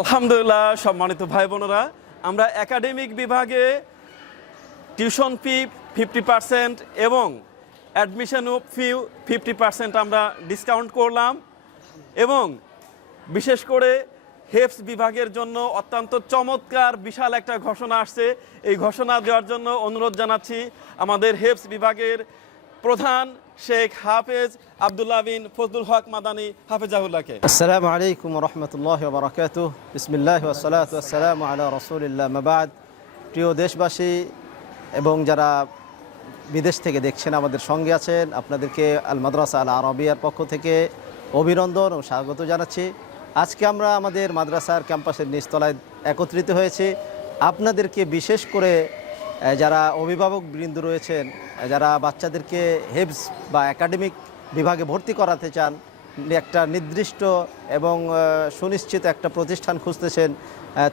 আলহামদুলিল্লাহ, সম্মানিত ভাই বোনেরা, আমরা একাডেমিক বিভাগে টিউশন ফি 50% এবং অ্যাডমিশন ফি 50% আমরা ডিসকাউন্ট করলাম এবং বিশেষ করে হেফস বিভাগের জন্য অত্যন্ত চমৎকার বিশাল একটা ঘোষণা আসছে। এই ঘোষণা দেওয়ার জন্য অনুরোধ জানাচ্ছি আমাদের হেফস বিভাগের প্রধান শেখ হাফেজ আব্দুল্লাহ বিন ফজলুল হক মাদানী হাফেজাহুল্লাহকে। আসসালামু আলাইকুম ওয়া রাহমাতুল্লাহি ওয়া বারাকাতুহু। বিসমিল্লাহি ওয়াস সালাতু ওয়াস সালামু আলা রাসূলিল্লাহ, মা বাদ। প্রিয় দেশবাসী এবং যারা বিদেশ থেকে দেখছেন, আমাদের সঙ্গে আছেন, আপনাদেরকে আল মাদ্রাসা আল আরাবিয়ার পক্ষ থেকে অভিনন্দন ও স্বাগত জানাচ্ছি। আজকে আমরা আমাদের মাদ্রাসার ক্যাম্পাসের নিচতলায় একত্রিত হয়েছি আপনাদেরকে বিশেষ করে যারা অভিভাবক বৃন্দ রয়েছেন, যারা বাচ্চাদেরকে হেফজ বা একাডেমিক বিভাগে ভর্তি করাতে চান, একটা নির্দিষ্ট এবং সুনিশ্চিত একটা প্রতিষ্ঠান খুঁজতেছেন,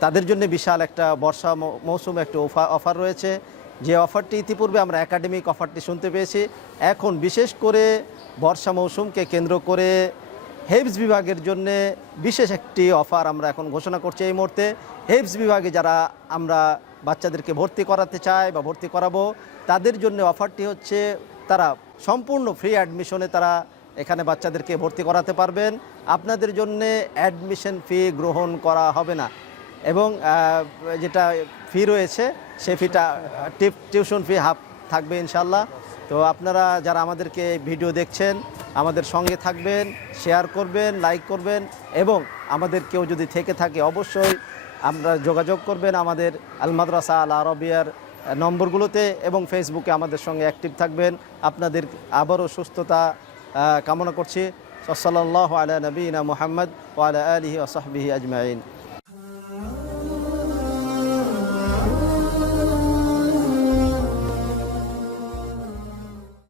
তাদের জন্য বিশাল একটা বর্ষা মৌসুমে একটা অফার রয়েছে। যে অফারটি ইতিপূর্বে আমরা একাডেমিক অফারটি শুনতে পেয়েছি, এখন বিশেষ করে বর্ষা মৌসুমকে কেন্দ্র করে হেফজ বিভাগের জন্য বিশেষ একটি অফার আমরা এখন ঘোষণা করছি। এই মুহূর্তে হেফজ বিভাগে যারা আমরা বাচ্চাদেরকে ভর্তি করাতে চাই বা ভর্তি করাবো, তাদের জন্য অফারটি হচ্ছে তারা সম্পূর্ণ ফ্রি অ্যাডমিশনে তারা এখানে বাচ্চাদেরকে ভর্তি করাতে পারবেন। আপনাদের জন্য অ্যাডমিশন ফি গ্রহণ করা হবে না এবং যেটা ফি রয়েছে সে ফিটা টিউশন ফি হাফ থাকবে ইনশাল্লাহ। তো আপনারা যারা আমাদেরকে ভিডিও দেখছেন, আমাদের সঙ্গে থাকবেন, শেয়ার করবেন, লাইক করবেন এবং আমাদের কেউ যদি থেকে থাকে অবশ্যই আমরা যোগাযোগ করবেন আমাদের আল মাদ্রাসা আল আরাবিয়ার নম্বরগুলোতে এবং ফেসবুকে আমাদের সঙ্গে অ্যাক্টিভ থাকবেন। আপনাদের আবারও সুস্থতা কামনা করছি। সাল্লাল্লাহু আলা নবিয়িনা মুহাম্মদ ওয়া আলা আলিহি ওয়া সাহবিহি আজমাইন।